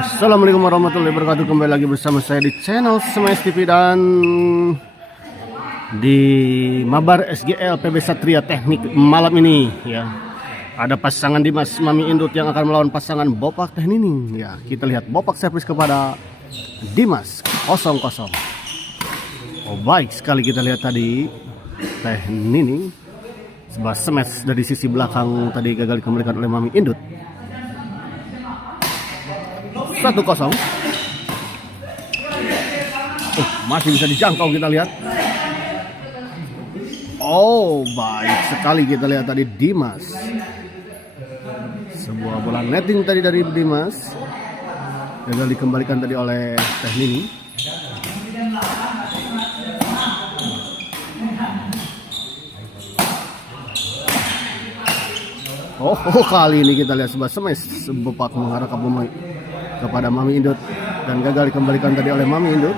Assalamualaikum warahmatullahi wabarakatuh. Kembali lagi bersama saya di channel Smash TV dan di Mabar SGL PB Satria Teknik malam ini ya. Ada pasangan Dimas Mami Indut yang akan melawan pasangan Bopak Teh Nining ya. Kita lihat Bopak servis kepada Dimas 0-0. Oh, baik sekali kita lihat tadi Teh Nining sebuah smash dari sisi belakang tadi gagal dikembalikan oleh Mami Indut. 1-0. Masih bisa dijangkau kita lihat. Oh, baik sekali kita lihat tadi Dimas. Sebuah bola netting tadi dari Dimas. Gagal dikembalikan tadi oleh Teh Nining. Oh, kali ini kita lihat sebuah smash Bopak mengarah kepada Mami Indut dan gagal dikembalikan tadi oleh Mami Indut.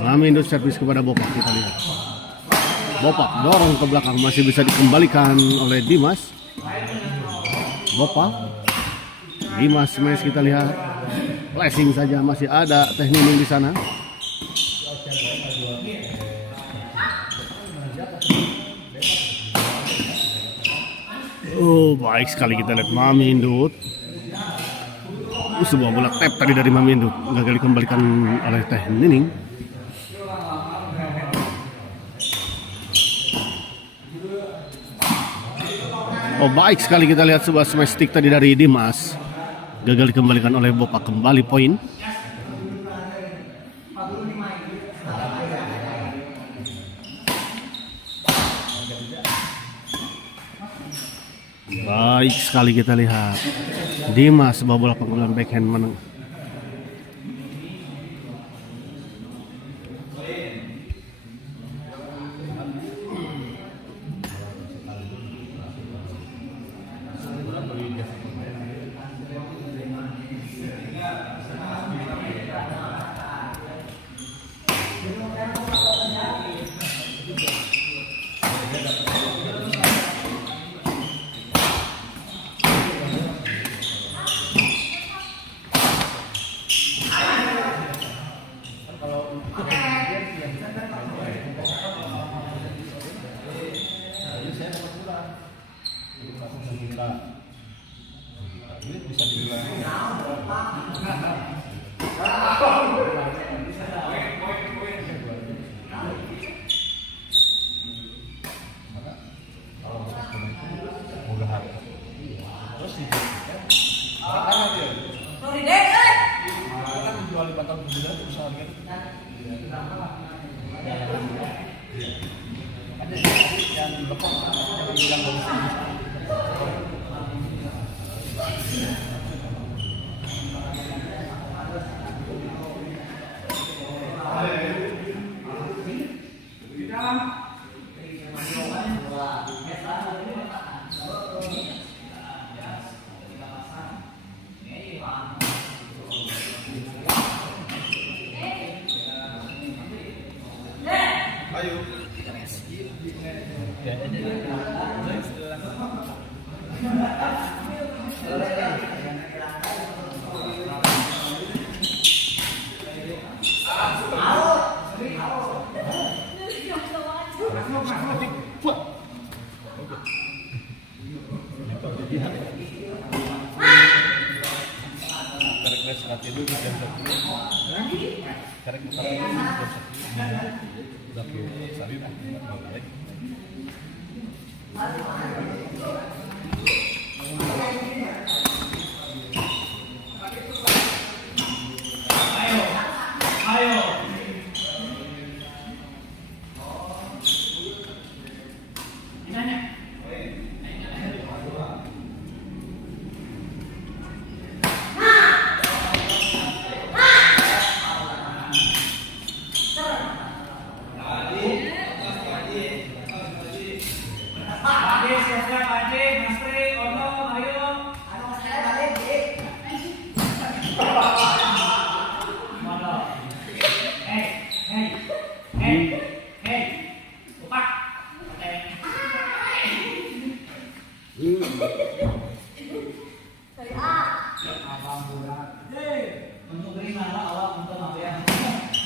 Mami Indut servis kepada Bopak, kita lihat. Bopak dorong ke belakang, masih bisa dikembalikan oleh Dimas. Bopak, Dimas smash kita lihat. Flashing saja masih ada Teh Nining di sana. Oh, baik sekali kita lihat Mami Indut. Sebuah bola tap tadi dari Mami Indut gagal dikembalikan oleh Teh Nining. Oh, baik sekali kita lihat sebuah smash stick tadi dari Dimas gagal dikembalikan oleh Bopak, kembali poin. Baik sekali kita lihat Dimas sebuah bola pengumpulan backhand menang.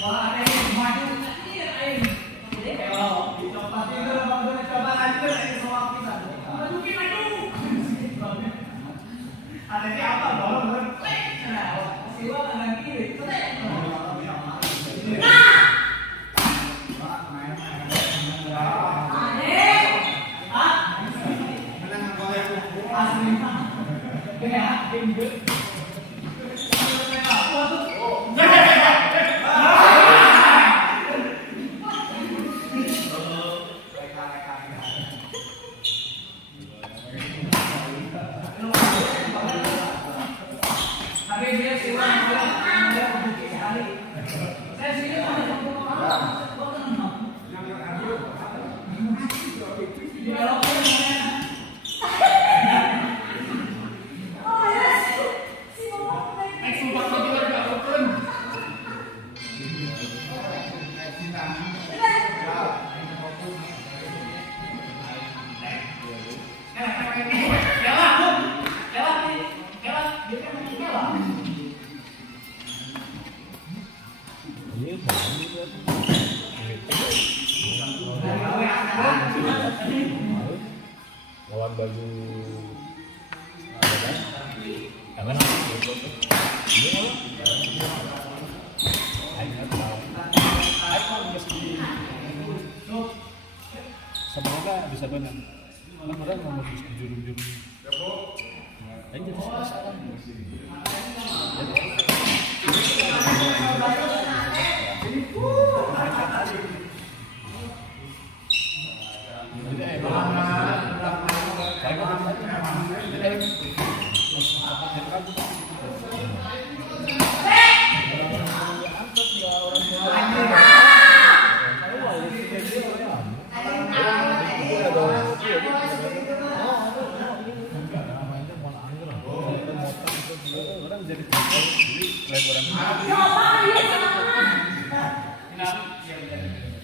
Lawan baju jangan semoga bisa benar. Orang ngomong juru-juru aja terus masalah.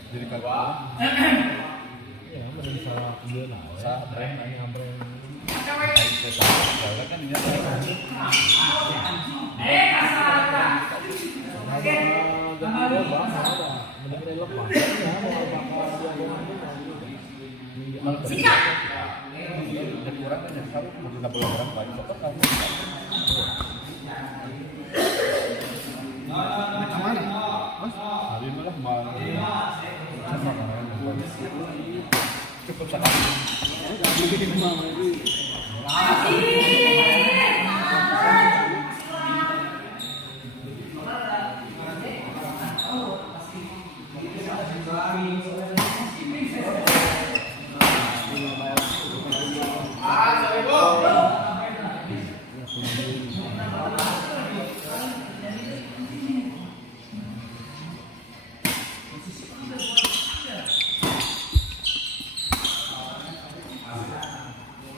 Jadi kagak ya benar salah dia lah salah brand ini brand kan dia cukup sekali.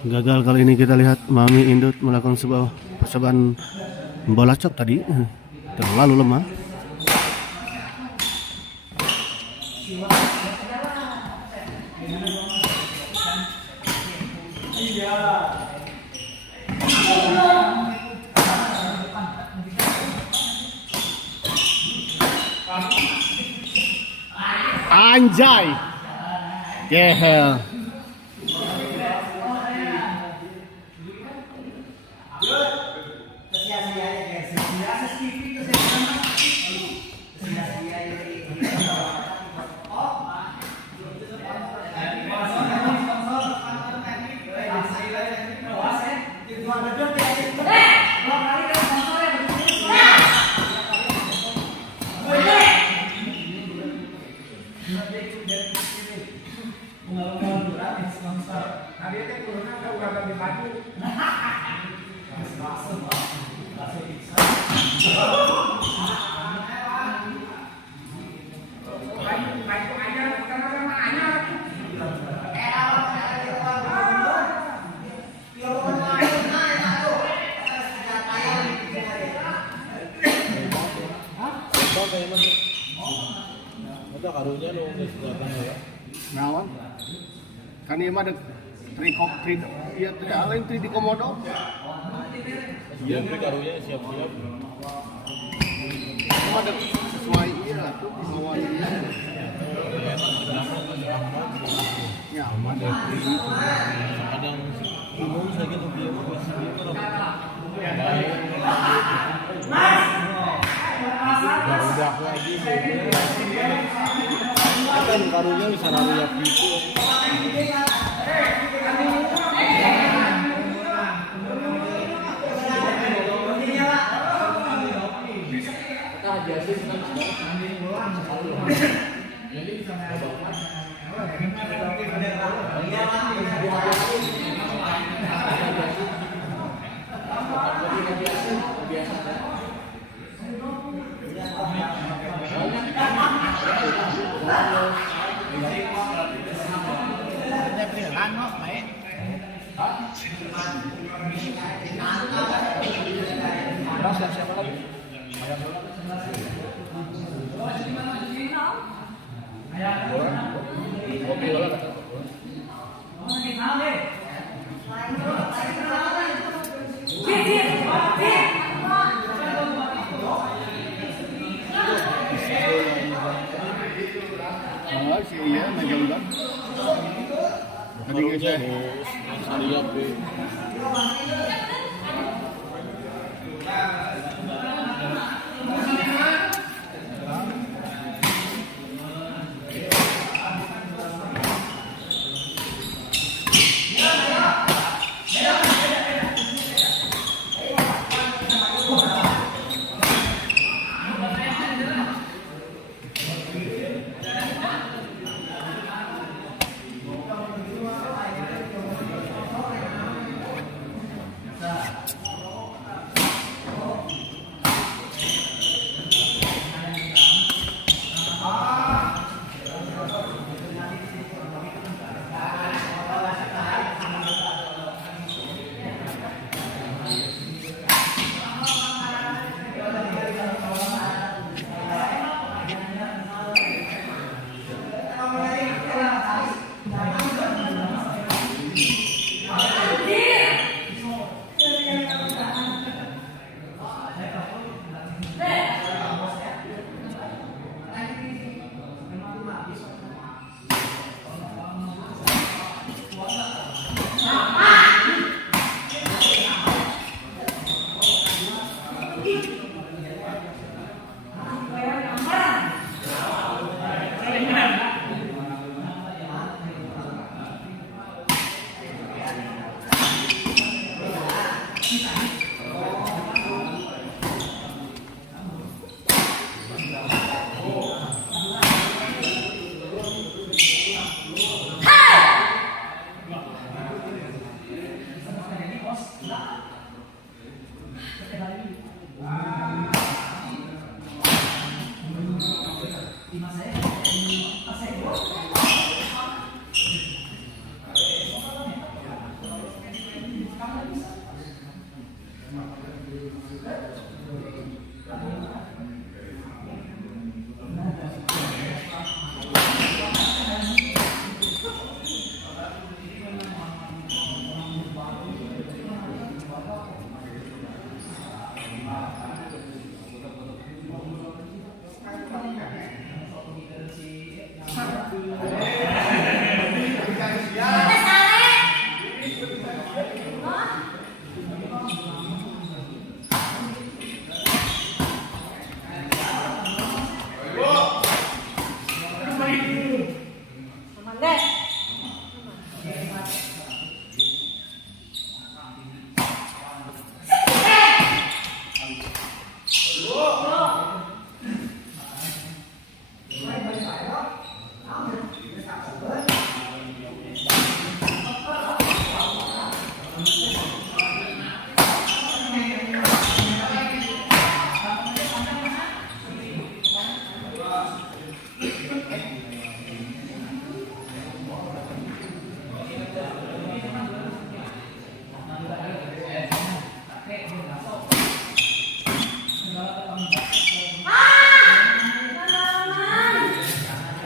Gagal kali ini, kita lihat Mami Indut melakukan sebuah percobaan bola cop tadi, terlalu lemah. Anjay, gehel. Karunya lo ya. Nawan. Kan ieu mah ada iya tidak lain 3D komodo. Iya, karunya siap-siap. Cuma ada sesuai iya lah tuh. sama Devi kadang bingung saya gitu dia mau kasih gitu loh baik Garuda lagi kan karunya bisa naruh gitu siapa lagi? Iya, megang tadi saya Sariap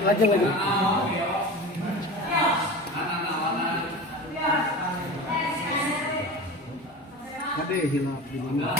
lajeng lagi. Kade hilap di mana?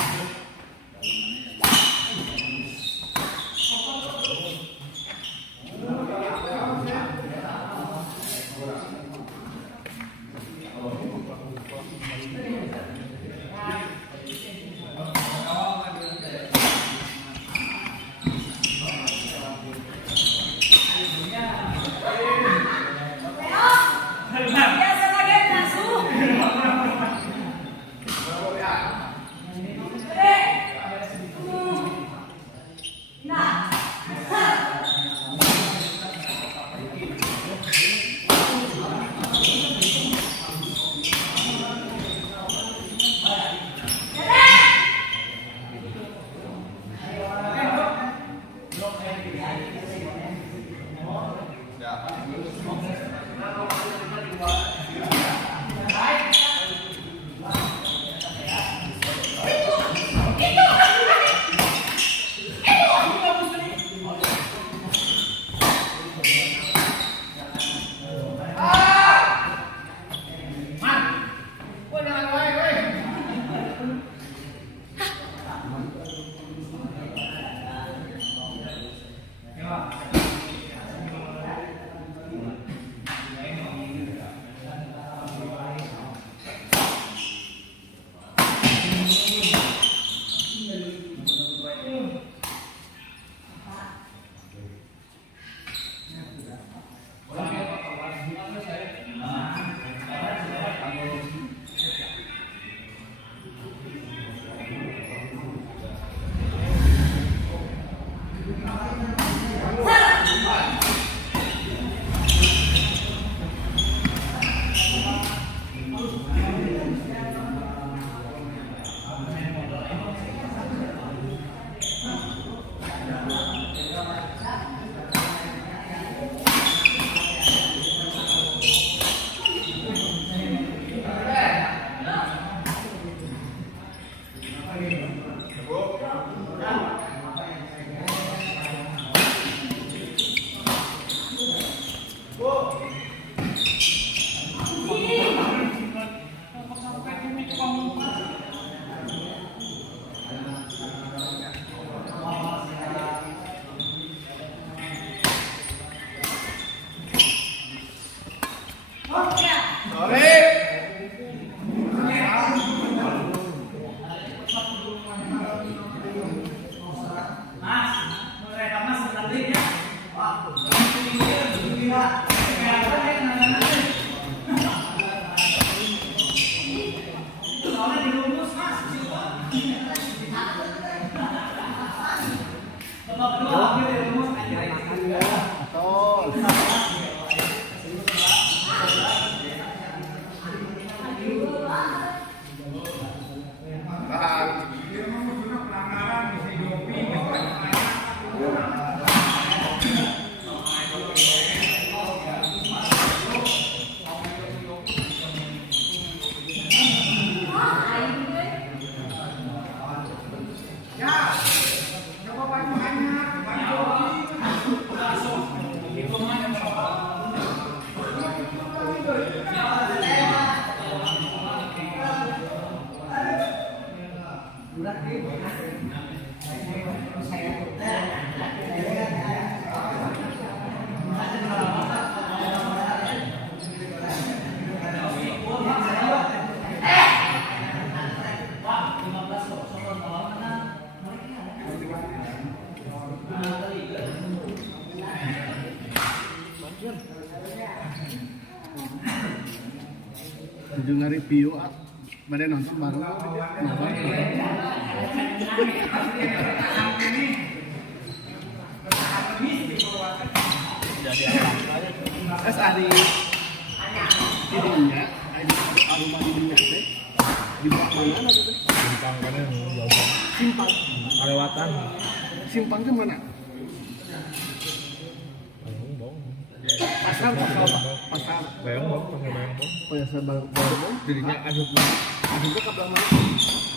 Ujung review pada nonton baru es hari ininya aroma ininya teh di mana gitu simpang kan yang jauh simpang kelewatan simpang ke mana bong pasar bayang bong pasar baru jadinya aduk ke belah mana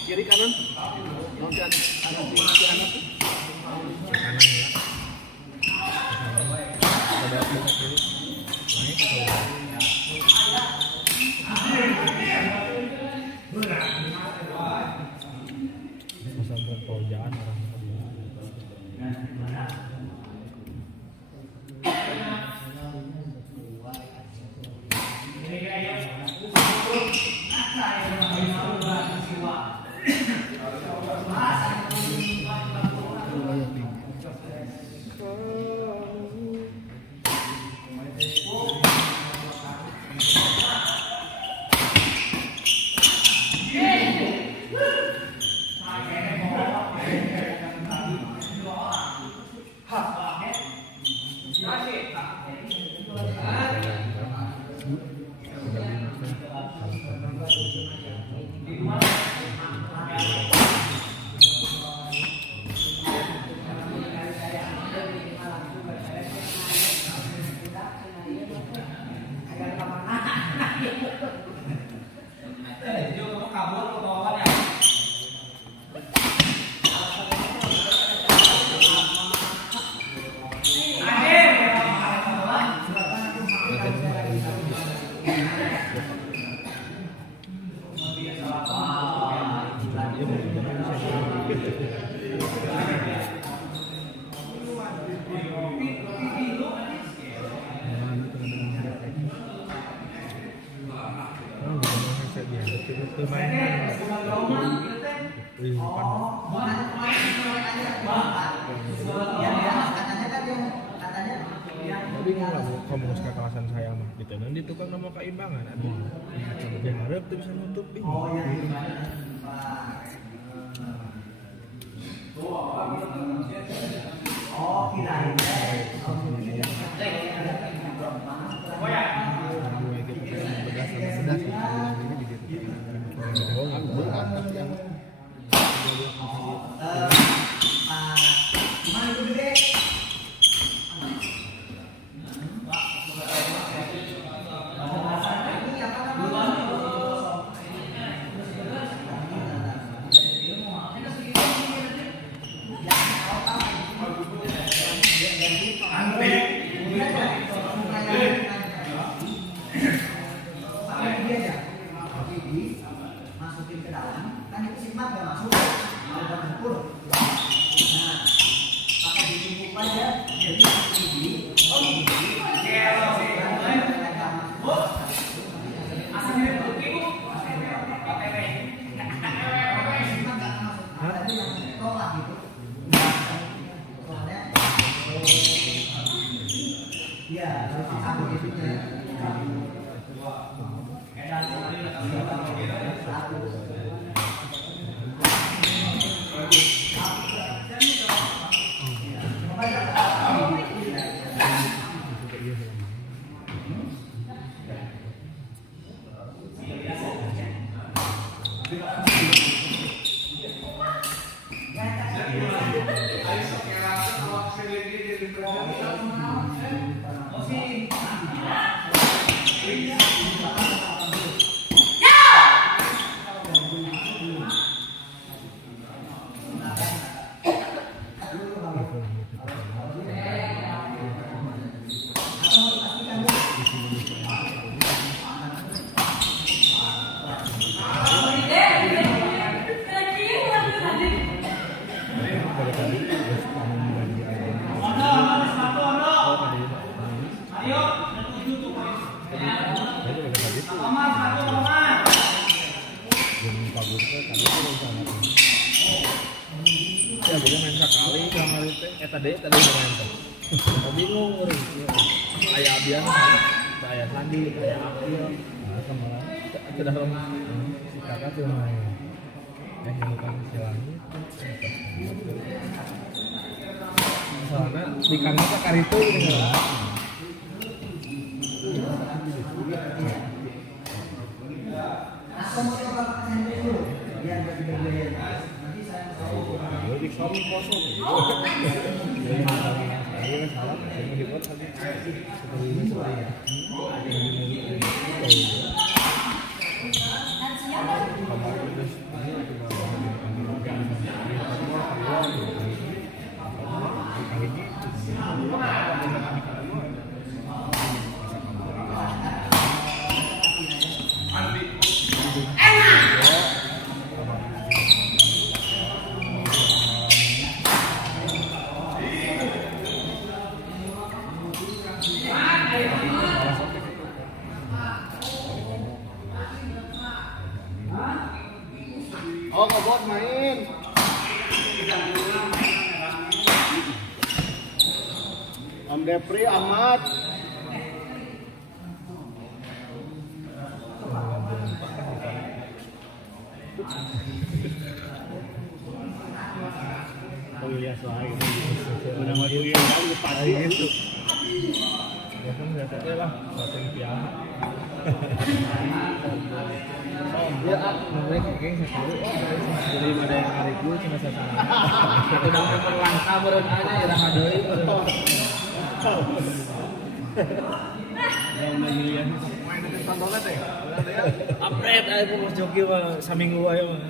kiri kanan nanti ada di kanan kanan ya ada buka dulu naik ke sampai pojaan orang Lumayan. Tapi nggak mau kamu kekalasan saya mah gitu. Nanti tukang nama keimbangan ada. Yang harap tuh bisa nutup ini. Masukin ke dalam, kan itu sigmat gak masuk, udah tempur. Nah, pakai ditumpuk aja, jadi gigi, iya, satu gitu ya. Ya jadi main sekali kamar itu. Tadi main tuh. Bingung orang. Ayah Abian salah, ayah Sandi, ayah Akil, kemarin ke dalam si kakak tuh main. Yang bukan silangnya. Soalnya di kamar kakak itu gitu. Jadi kami kosong. Jadi saya salah, saya dibuat tadi seperti ini. Oh, kobot main. Om Depri Ahmad. Oh iya, soalnya nama dia kan pasti itu. Ya kan biasanya lah, batin piala. Ya, mereka kayaknya satu. Jadi ada yang hari gue cuma satu. Udah memperlangkah beren aja ya dah deui. Yang Milian main di tontonan teh. Upgrade aja mau joki mah saminggu aja mah.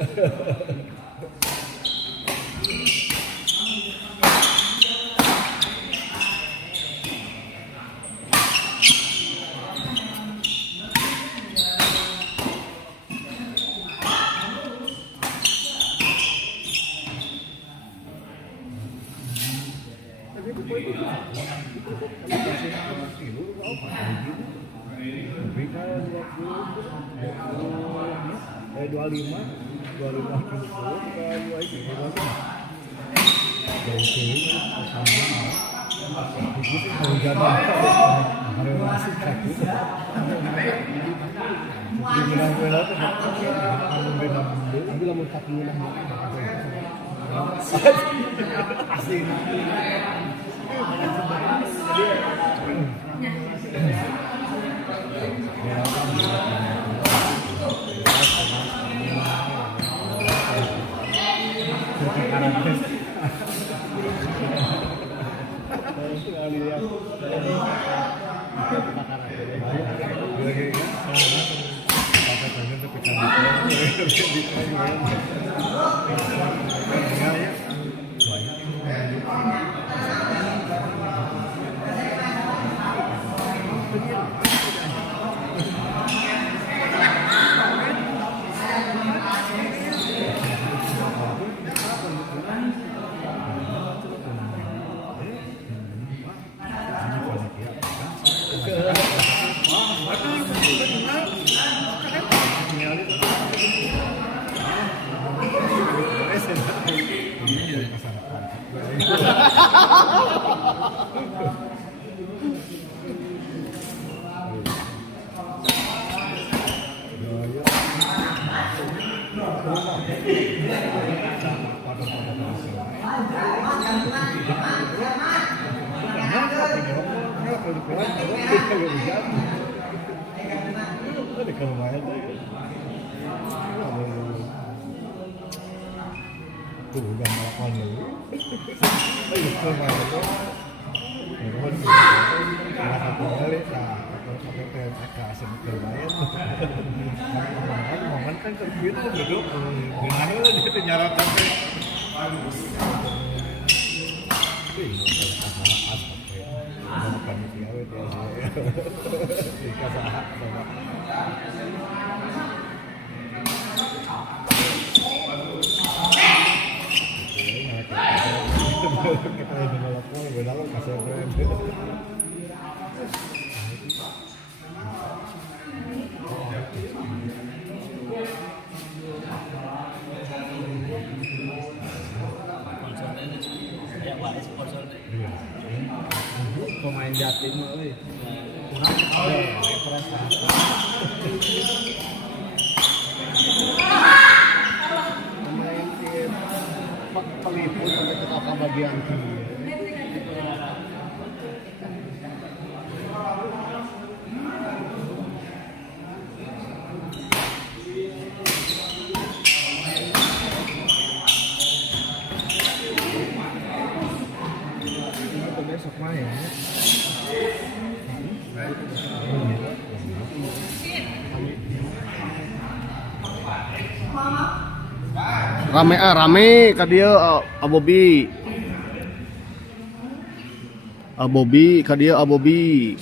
25 ke 2 itu dari sini sama relasi kaki dibilang-bilang tapi lamun kaki asli kan terbiasa duduk gimana lah dia nyarakan pemain Jatim euy. Pemain tim peliput sampai ke bagian kiri. Besok main ya. Rame ka dieu Abobi ka dieu Abobi.